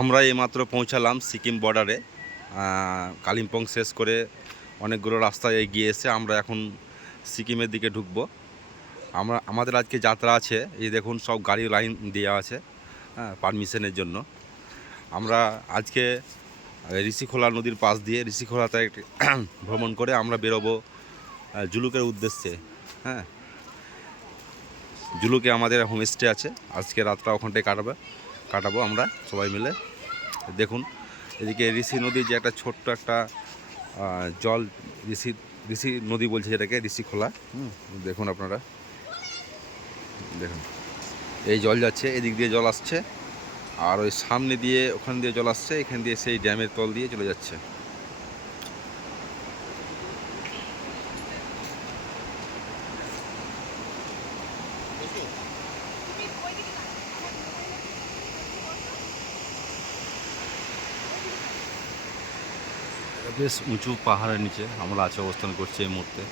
আমরা এইমাত্র পৌঁছালাম সিকিম বর্ডারে। কালিম্পং শেষ করে অনেকগুলো রাস্তায় এগিয়ে এসে আমরা এখন সিকিমের দিকে ঢুকবো। আমাদের আজকে যাত্রা আছে, এই দেখুন সব গাড়ি লাইন দেওয়া আছে পারমিশনের জন্য। আমরা আজকে ঋষিখোলা নদীর পাশ দিয়ে ঋষিখোলাতে একটি ভ্রমণ করে আমরা বেরোবো জুলুকের উদ্দেশ্যে। জুলুকে আমাদের হোমস্টে আছে, আজকে রাতটা ওখানটায় কাটাবো আমরা সবাই মিলে। দেখুন এদিকে ঋষি নদী, যে একটা ছোট্ট একটা জল, ঋষি নদী বলছে যেটাকে, ঋষিখোলা। দেখুন আপনারা, দেখুন এই জল যাচ্ছে, এদিক দিয়ে জল আসছে, আর ওই সামনে দিয়ে ওখান দিয়ে জল আসছে, এখান দিয়ে সেই ড্যামের তল দিয়ে চলে যাচ্ছে। বেশ উঁচু পাহাড়ের নিচে আমরা অবস্থান করছি এই মুহূর্তে।